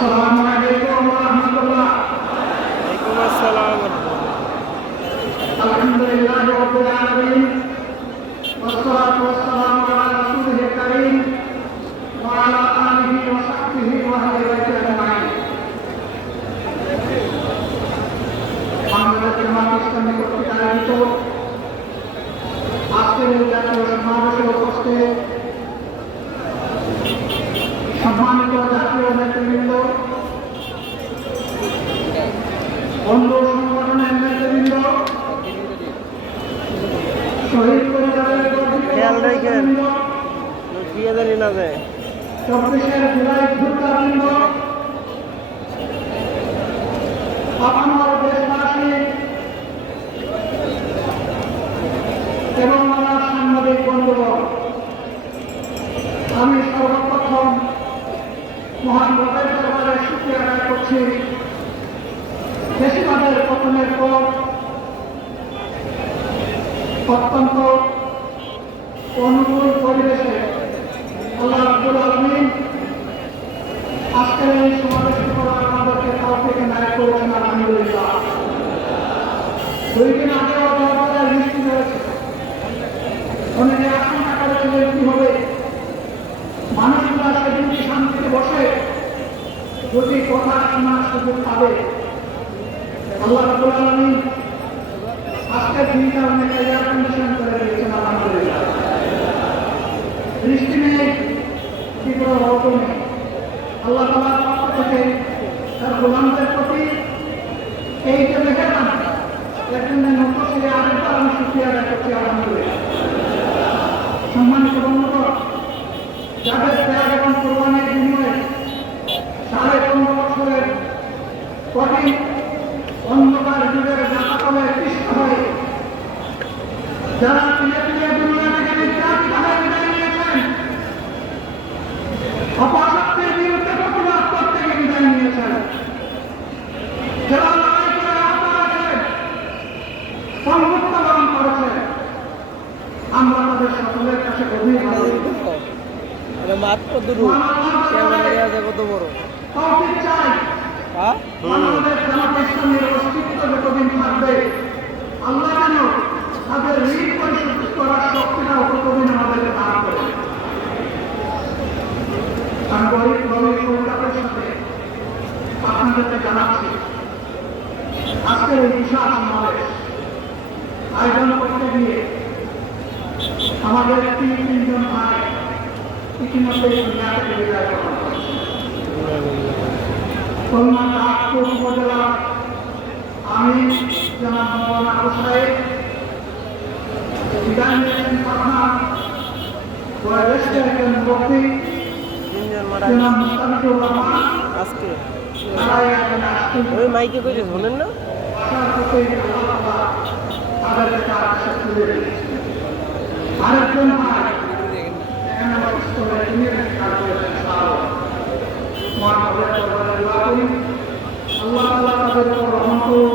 আসসালামু আলাইকুম ওয়া রাহমাতুল্লাহ। ওয়ালাইকুম আসসালাম ওয়া রাহমাতুল্লাহ। আলহামদুলিল্লাহি রাব্বিল আলামিন ওয়াসসালাতু ওয়াসসালামু আলা রাসূলিল কারীম ওয়া আলা আলিহি ওয়া সাহবিহি ওয়া আহলি বাইতি আজমাইন। বাংলাদেশ জামাত ইসলামী কর্তৃক আয়োজিত আজকের এই জাতীয় সমাবেশে উপস্থিত সম্মানিত জাতীয় নেতৃবৃন্দ, বন্ধু সংগঠনের নেতৃবৃন্দ, শহীদ পরিবারের খেয়াল রাখেন দিয়ে জানি না যায় 24 জুলাই যোদ্ধাবৃন্দ, আমার দেশবাসী এবং আমার সাংবাদিক বন্ধুগণ, আমি সর্বপ্রথম মহান রবের দরবারে শুকরিয়া আদায় করছি। ফ্যাসিবাদের পতনের পর অত্যন্ত অনুকূল পরিবেশে আল্লাহ রাব্বুল আলামিন আজকের এই সমাবেশ করার আমাদেরকে তৌফিক এনায়েত করেছেন। আলহামদুলিল্লাহ। 2 দিন আগেও দরবারে বৃষ্টি হয়েছে। অনেকে আশঙ্কা করেছিলেন কি হবে, মানুষরা সেদিন শান্তিতে বসে যদি কথা শোনার সুযোগ পাবে। আল্লাহ রাব্বুল আলামিন আজকের দিনটা অনেক এয়ার কন্ডিশন করে দিয়েছেন। আলহামদুলিল্লাহ। বৃষ্টি নেই, তীব্র রৌদ্র নেই। আল্লাহ তাআলার পক্ষ থেকে তার গোলামদের প্রতি এই যে মেহেরবান, এর জন্য নতুন আরেকবার আমি শুকরিয়া আদায় করছি। আলহামদুলিল্লাহ। সম্মানিত বন্ধুগণ, যাদের ত্যাগ এবং কোরবানির বিনিময়ে 15.5 বছরের কঠিন অন্ধকার যুগের জাপাতলে সৃষ্ট হয়ে যারা ফিরে ফিরে দুনিয়া থেকে নির্যাতিতভাবে বিদায় নিয়েছেন, অপশক্তির বিরুদ্ধে প্রতিবাদ করতে গিয়ে বিদায় নিয়েছেন, যারা লড়াই করে আহত হয়েছেন, সংযুক্ত বরণ করেছেন, আমরা তাদের সকলের কাছে গভীর মাত্র দুটো ক্যামেরা কত বড় তৌফিক চাই। বাংলাদেশ জামাত ইসলামীর অস্তিত্ব যতদিন থাকবে, আল্লাহ যেন তাদের ঋণ পরিশোধ করার শক্তিটাও ততদিন আমাদেরকে দান করে। আমি গরিব পরিবারের সাথে আপনাদেরকে জানাচ্ছি, আজকের এই বিশাল সমাবেশ আয়োজন করতে গিয়ে আমাদের 3 ভাই ইতিমধ্যে দুনিয়া থেকে বিদায় গ্রহণ করেছে। খুলনা চাঁদপুর উপজেলা আমি জনাব মৌলানা আবু সাহেব, বিদায় নিয়েছেন প্রধান বয়োজ্যেষ্ঠ একজন মুফতি জনাব মুস্তাফিজুর রহমান। আজকে তারাই এখন আসছেন। ওই মাইকে কইতে শোনেন না, আসার পথে আল্লাহ তাআলা তাদেরকে তার কাছে তুলে দিয়েছেন। আরেকজন ভাই এখানে অসুস্থ হয়ে তিনি কাজ করেছেন। মহান রবের দরবারে দোয়া করি, আল্লাহ তাআলা তাদের উপর রহম করুন,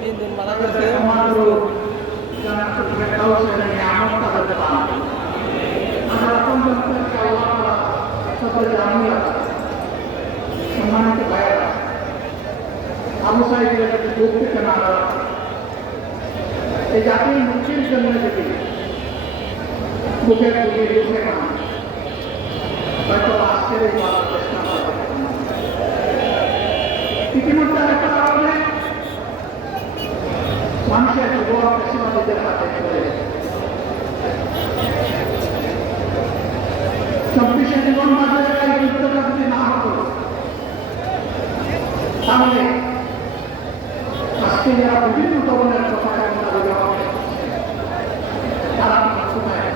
3 দিন মারা তাদেরকে গেছে। ক্ষমা করুন, জান্নাতুল ফেরদাউসের নিয়ামত তাদেরকে দান করুন। আমরা আপনাদেরকে আল্লাহ তাআলা সকলকে আমিন। সম্মানিত ভাইয়েরা, আবু সাঈদের একটি বুক থেকে না এই জাতির মুক্তির জন্য যদি বুকের দুটি রুখে না হয়তো আজকের এই চেষ্টা করা। ইতিমধ্যে আরেকটা কারণে মানুষের যুবক পেশাবাদীদের হাতে চলে গেছে। 24 জীবন বাজারের এই যুদ্ধটা যদি না হতো, তাহলে আজকে যারা বিভিন্ন ধরনের কথা এখন তাদের তারা কোথায়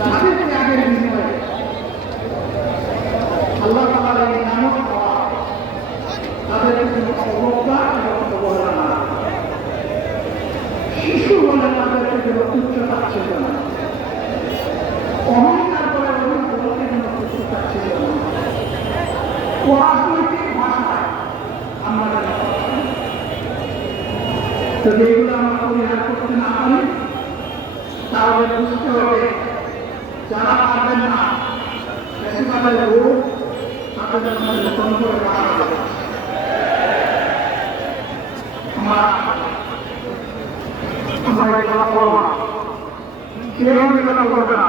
তাদের ত্যাগের বিনিময়ে আল্লাহ তাআলার এই নিয়ামত পাওয়া তাদের কোনো অবজ্ঞা এবং অবহেলা না। শিশু বলে তাদেরকে কোনো তুচ্ছতা ছিল না, অহংকার করে অভিজ্ঞতাকে কোনো তুচ্ছতা ছিল না। রাজনৈতিক ভাষায় আমরা যদি এগুলো আমরা পরিহার করতে না পারি, তাহলে বুঝতে হবে যারা পারবেন না বেশিরভাগের ভোট তাদের মধ্যে নতুন করে করা হবে। আমরা এগুলো করবো না, কেউ এগুলো করবে না।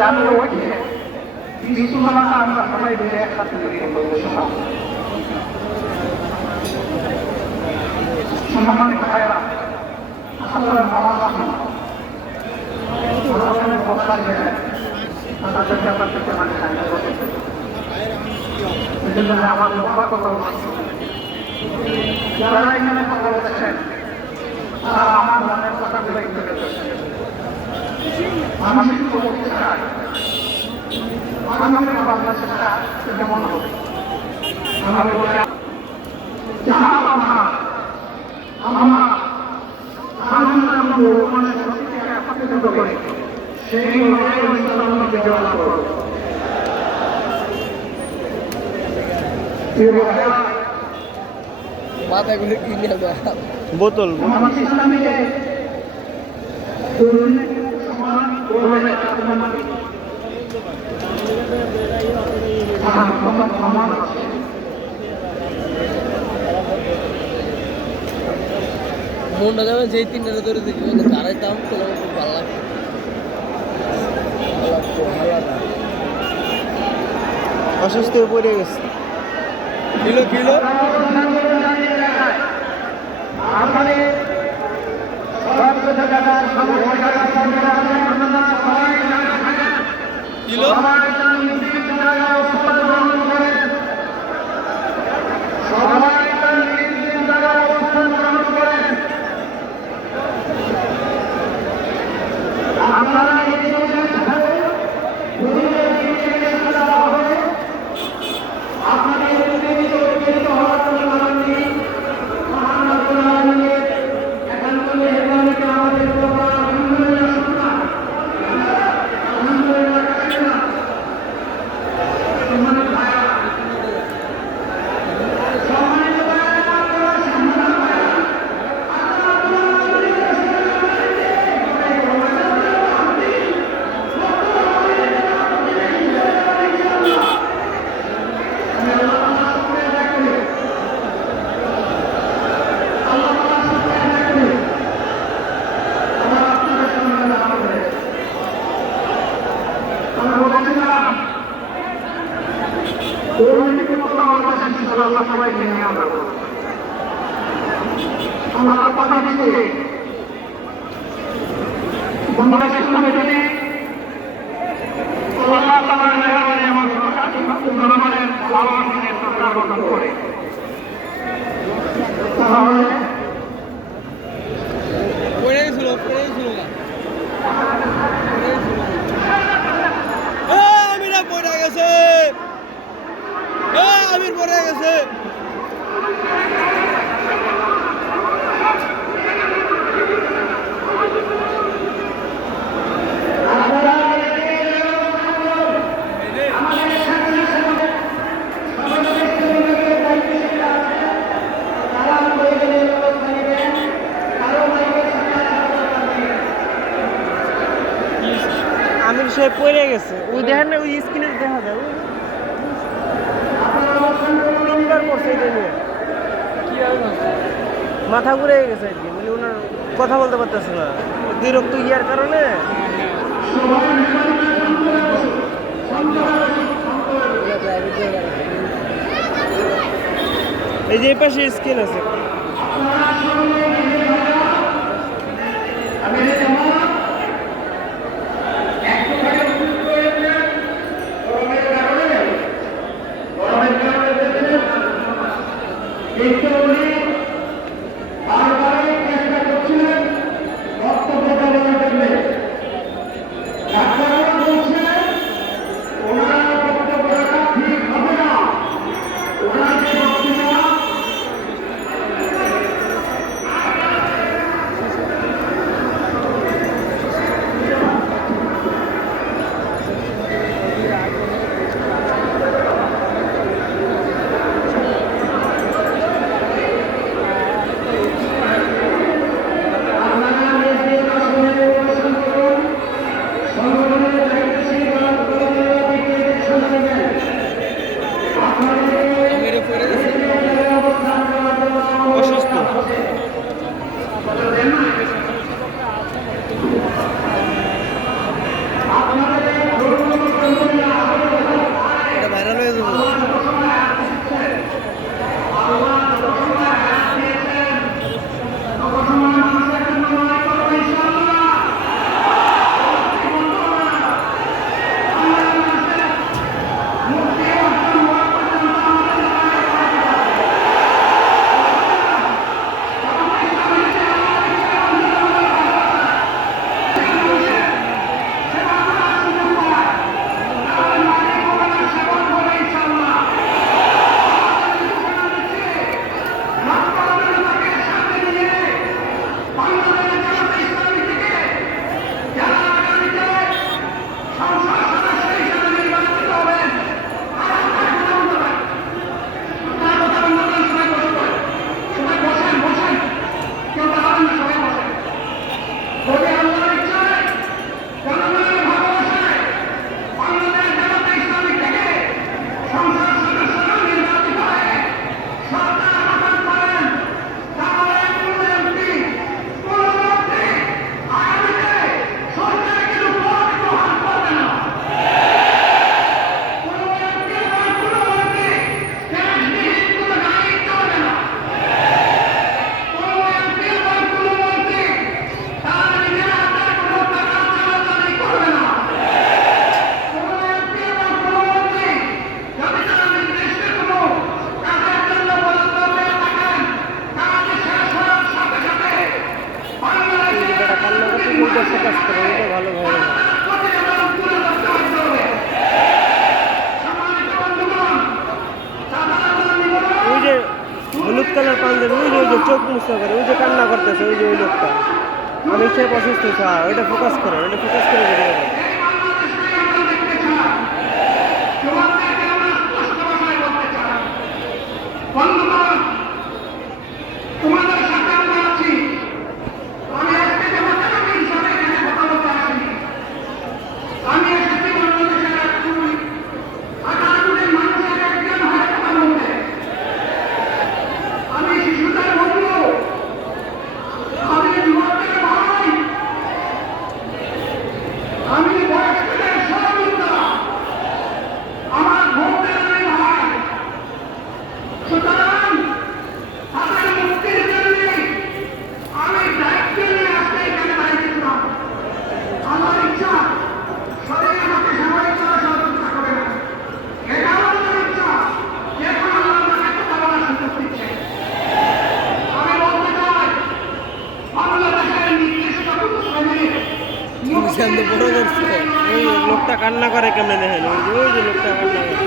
জাতীয় ঐক্যে বিশ্বমানটা আমরা সবাই মিলে একসাথে তৈরি করবো। সম্মানিত ভাইয়েরা, আসলে মহান রাখুন ভরসা দিয়ে তাদেরকে আমরা থেকে মানে সাহায্য করতে এই জন্য আমার লম্বা কথা বলছি। যারা এখানে কথা বলতেছেন তারা আমার মনের কথাগুলো একটু আমি শুধু বলতে চাই আমাদের বাংলাদেশটা কেমন হবে। আমি বলি যাহা আমরা আনন্দ ভগবানের শক্তিকে একত্রিত করে সেই লড়াই বিজয় লাভ করব। বোতল ইসলামীকে সমান করবে সমান আছে। মনটা যাবে যেই তিনটা ধরে দেখি দাঁড়াইতাম তোলা খুব ভালো লাগে। অসুস্থ হয়ে পড়ে গেছে। কিলো কিলো কিলো সবাইকে নিয়ে আমরা কথা দিচ্ছি বাংলাদেশ কমিটি আল্লাহ তাআলার মেহেরবানি এবং জনগণের ভালোবাসায় সরকার গঠন করে তাহলে আমিরা পড়ে গেছে, আমির পড়ে গেছে। আমির সাহেব পড়ে গেছে। ওই দেখেন না, ওই স্ক্রিনে দেখা যায় তিনবার করছে এটা নিয়ে। মাথা ঘুরে গেছে আর কি, মানে ওনার কথা বলতে পারতেছে না বিরক্ত ইয়ার কারণে। এই যে এই পাশে স্ক্রিন আছে। কালার পাঞ্জাবি, ওই যে চোখ মুছা করে, ওই যে কান্না করতেছে, ওই যে ওই লোকটা। আমি সে অসুস্থ, হ্যাঁ ওইটা ফোকাস করে, ওইটা ফোকাস করে ভিডিও করে। বন্ধুগণ, তোমাদের সাথে আমরা আছি। আমি আজকে যেমন আমি হিসাবে এখানে কথা বলতে আসিনি। আমি এসেছি বাংলাদেশের এক কোটি 18 কোটি মানুষের একজন হয়ে কথা বলতে। আমি শিশুদের বন্ধু, আমি যুবকদের ভাই, আমি বয়স্কদের সহযোদ্ধা, আমার ভোটের আমি ভাই। সুতরাং তাদের মুক্তির জন্য আমি দায়িত্ব নিয়ে আসতে এখানে দাঁড়িয়েছিলাম। আমার ইচ্ছা সবাই আমাকে সবাই করা সহযোগিতা করে না। এটাও আমার ইচ্ছা, এখন আল্লাহ আমাকে কথা বলার সুযোগ দিচ্ছে। আমি বলতে চাই, বাংলাদেশের নির্দিষ্ট কোনো শ্রেণীর সামনে বড় করছে ওই লোকটা কান্না করে কেমনে দেখেন, ওই যে লোকটা কান্না করে।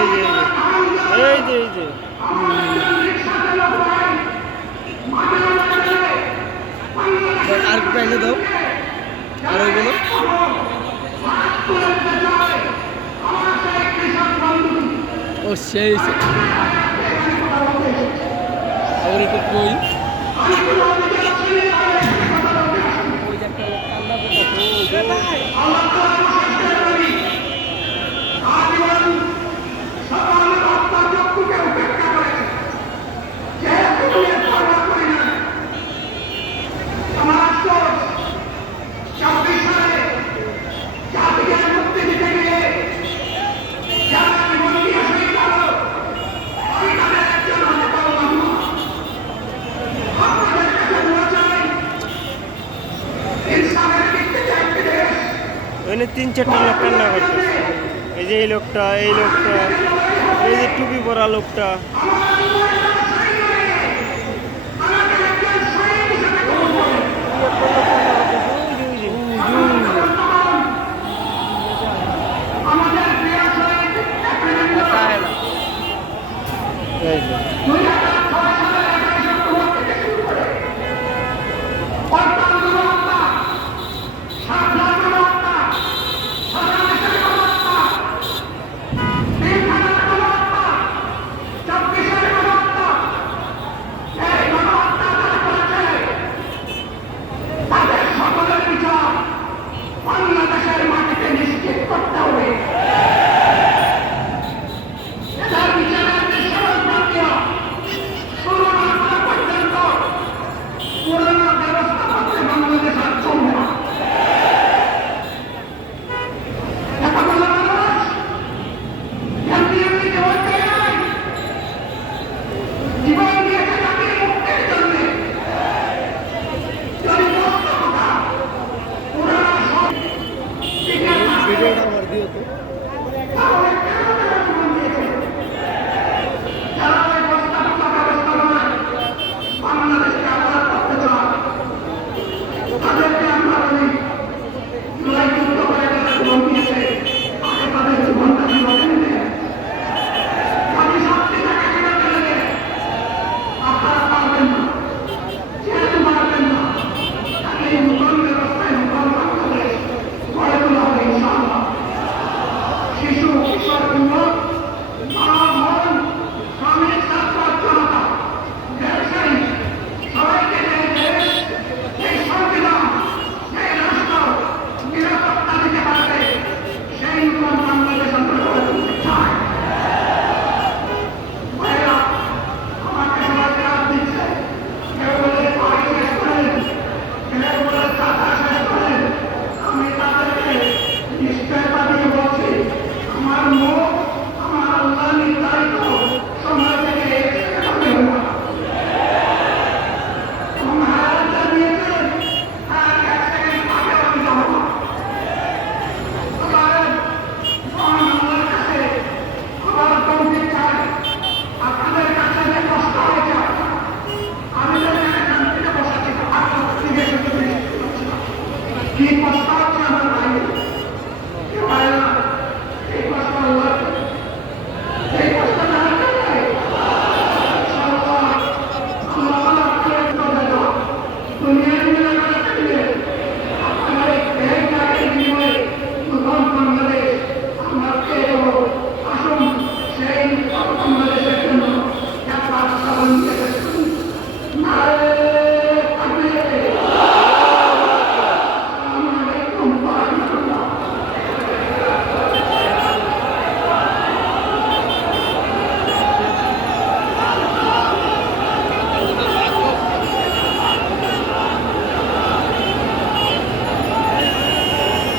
এই যে আর কি পাইলে দাও আর ওইগুলো ও সেই আর একটু কই ওই যে একটা কান্না করতেছে ওখানে 3-4টা লোক কান্না করতেছে। এই যে এই লোকটা, এই লোকটা, এই যে টুপি পরা লোকটা। এই যে